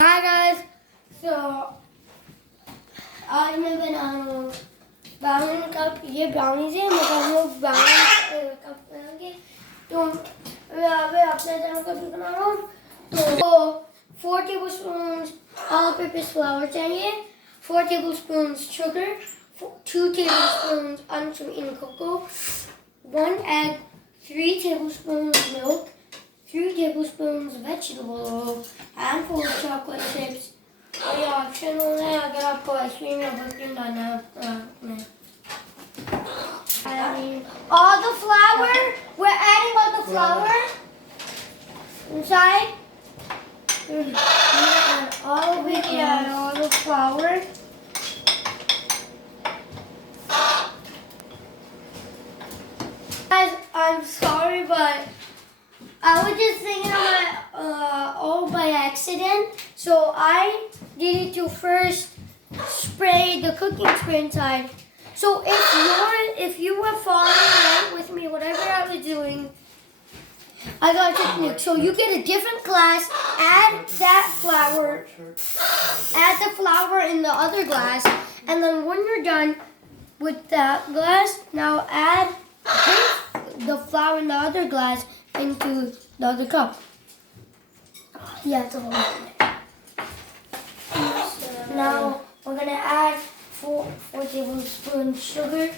Hi guys, so आज मैं बना रहा हूँ ब्राउनी कप। ये ब्राउनीज है, मतलब हम लोग ब्राउनी कप बनाएंगे। तो मैं अभी अपने चैनल को भी बना रहा हूँ। तो 4 tablespoons all purpose flour चाहिए, 4 tablespoons sugar, 2 tablespoons unsweetened cocoa, 1 egg, 3 tablespoons milk, 3 tablespoons vegetable oil, handful of chocolate chips. और ये ऑप्शनल है अगर आपको आइसक्रीम या बर्गर डालना है। All the flour, we're adding all the flour inside. All of it, yeah, all the flour. Guys, I'm sorry, but I was just thinking of it all by accident. So I needed to first spray the cooking spray inside. So if you were following along with me, whatever I was doing, I got a technique. So you get a different glass, add that flour, add the flour in the other glass, and then when you're done with that glass, now add the flour in the other glass into the other cup. Yeah, it's a whole lot. Now we're gonna add 4 tablespoons sugar.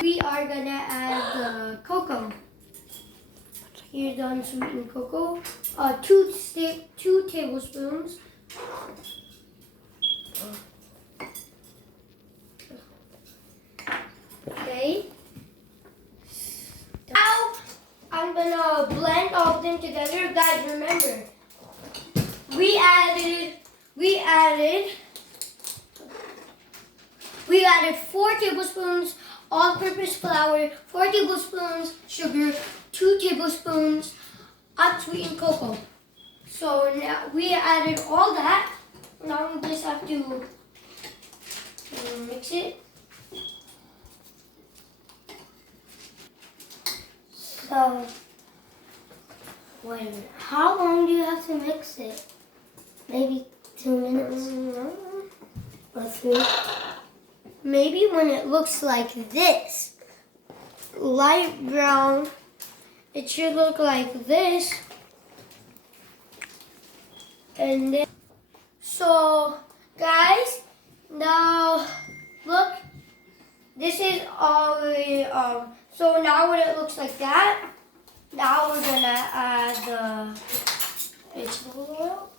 We are gonna add the cocoa. Here's the unsweetened cocoa. 2 tablespoons. Okay. Now I'm gonna blend all of them together. Guys, remember, we added 4 tablespoons all-purpose flour, 4 tablespoons sugar, 2 tablespoons unsweetened cocoa. So now we added all that. Now we just have to mix it. So, wait a minute. How long do you have to mix it? Maybe 2 minutes? Or 3? Maybe when it looks like this, light brown, it should look like this. And then, so guys, now look, this is already, so now when it looks like that, now we're gonna add the vegetable oil.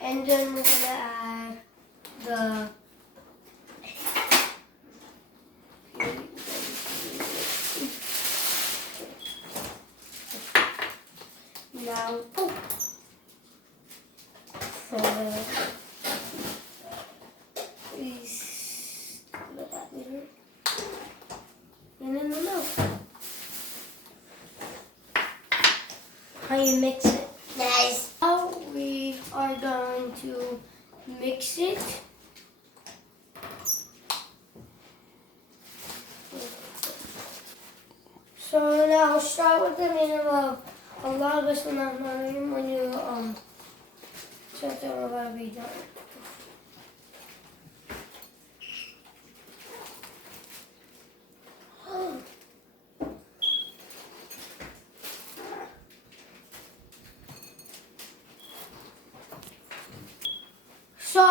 And then we're gonna add the now please let that later. And then the milk. How you mix it? Nice. Now we are going to mix it. So now start with the minimum. A lot of us will not know when you start to about to be done. So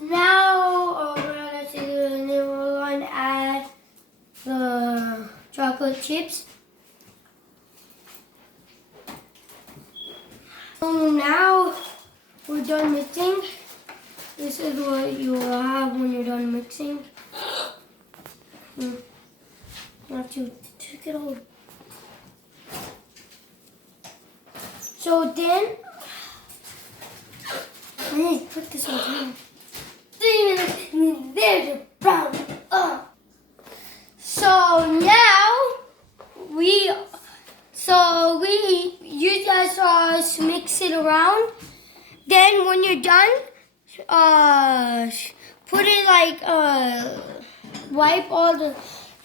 now we're gonna do and then we're going to add the chocolate chips. So now we're done mixing. This is what you will have when you're done mixing. You have to take it all. So then, I need to put this on time. 3 minutes, and there's a brownie. So now you guys saw us mix it around. Then when you're done, put it like like wipe all the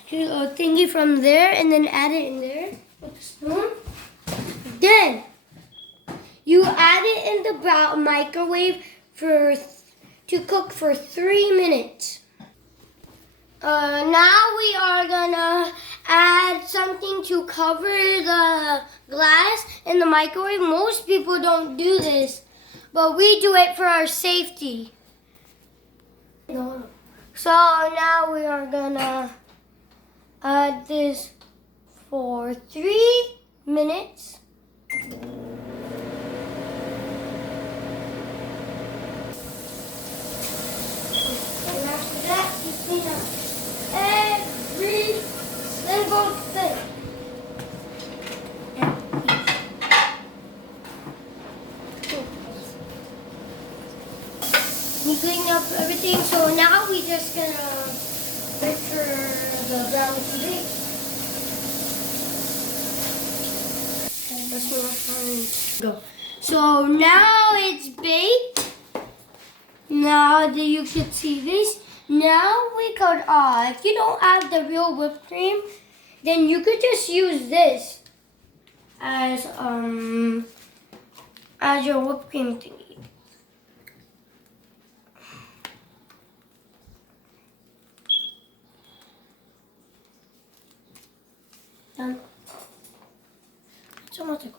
thingy from there and then add it in there with the spoon. Then you add it in the microwave to cook for 3 minutes. Now we are gonna add something to cover the glass in the microwave. Most people don't do this, but we do it for our safety. So now we are gonna add this for 3 minutes. And after that, you clean up every single thing. We cleaned up everything, so now we just gonna wait for the brownie to bake. Go. So now it's baked. Now that you can see this, now we could, if you don't have the real whipped cream, then you could just use this as your whipped cream thingy. Done. It's almost like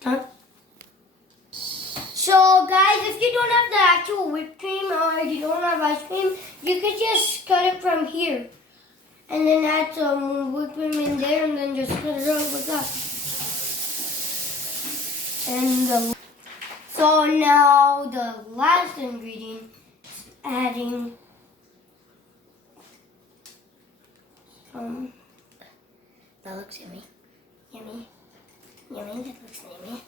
done. So guys, if you don't have the actual whipped cream or you don't have ice cream, you could just cut it from here. And then add some whipped cream in there and then just cut it out like that. And so now the last ingredient is adding that looks yummy. Yummy. Yummy, that looks yummy.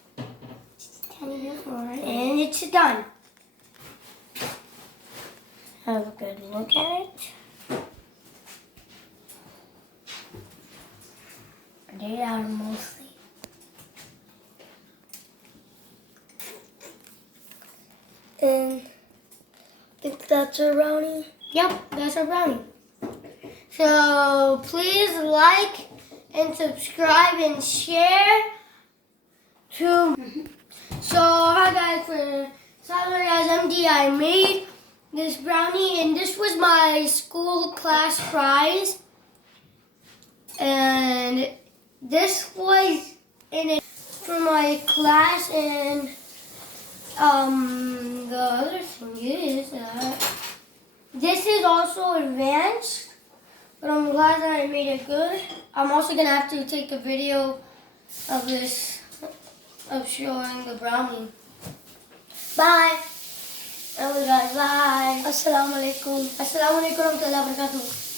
Just a tiny bit more. And it's done. Have a good look at it. They are mostly. And I think that's our brownie. Yep, that's our brownie. So please like and subscribe and share. So hi guys, for Salary as MD, I made this brownie and this was my school class prize. And this was in it for my class, and the other thing is that this is also advanced. But I'm glad that I made it good. I'm also going to have to take a video of this, of showing the brownie. Bye. Hello guys, bye. Assalamu alaikum. Assalamu alaikum warahmatullahi wabarakatuh.